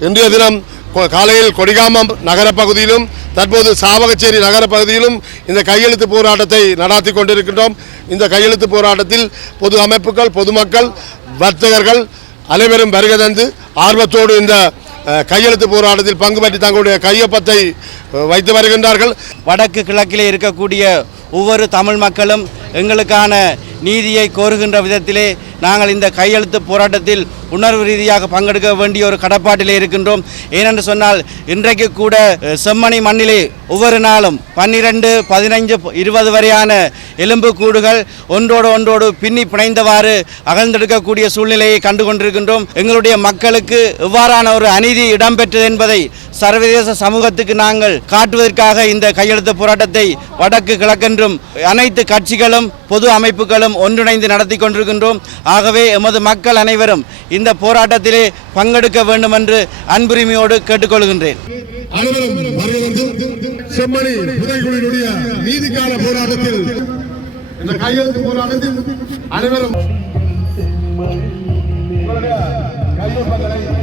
இன்றைய தினம் கொ- காலையில் கொடிகாமம் நகர பகுதியிலும் தற்போது சாவகச்சேரி நகர பகுதியிலும் இந்த கையெழுத்து போராட்டத்தை நடாத்தி கொண்டிருக்கின்றோம். இந்த கையெழுத்து போராட்டத்தில் பொது அமைப்புகள் பொதுமக்கள் வர்த்தகர்கள் அனைவரும் வருகை தந்து ஆர்வத்தோடு இந்த கையெழுத்து போராட்டத்தில் பங்கு பற்றி தங்களுடைய கையொப்பத்தை வைத்து வருகின்றார்கள். வடக்கு கிழக்கிலே இருக்கக்கூடிய ஒவ்வொரு தமிழ் மக்களும் எங்களுக்கான நீதியை கோருகின்ற விதத்திலே நாங்கள் இந்த கையெழுத்து போராட்டத்தில் உணர்வு ரீதியாக பங்கெடுக்க வேண்டிய ஒரு கடப்பாட்டிலே இருக்கின்றோம். ஏனென்று சொன்னால் இன்றைக்கு கூட செம்மணி மண்ணிலே ஒவ்வொரு நாளும் பன்னிரண்டு பதினைஞ்சு இருபது வரையான எலும்பு கூடுகள் ஒன்றோடு ஒன்றோடு பின்னி பிணைந்தவாறு அகழ்ந்தெடுக்கக்கூடிய சூழ்நிலையை கண்டு கொண்டிருக்கின்றோம் எங்களுடைய மக்களுக்கு எவ்வாறான ஒரு அநீதி இடம்பெற்றது என்பதை சர்வதேச சமூகத்துக்கு நாங்கள் காட்டுவதற்காக இந்த கையெழுத்து போராட்டத்தை வடக்கு கிழக்கென்றும் அனைத்து கட்சிகளும் பொது அமைப்புகளும் ஒன்றிணைந்து நடத்தி கொண்டிருக்கின்றோம். ஆகவே எமது மக்கள் அனைவரும் இந்த போராட்டத்திலே பங்கெடுக்க வேண்டும் என்று அன்புரிமையோடு கேட்டுக்கொள்கின்றேன். அனைவரும் செம்மணி போராட்டத்தில் இந்த கையெழுத்து போராட்டத்தில் அனைவரும்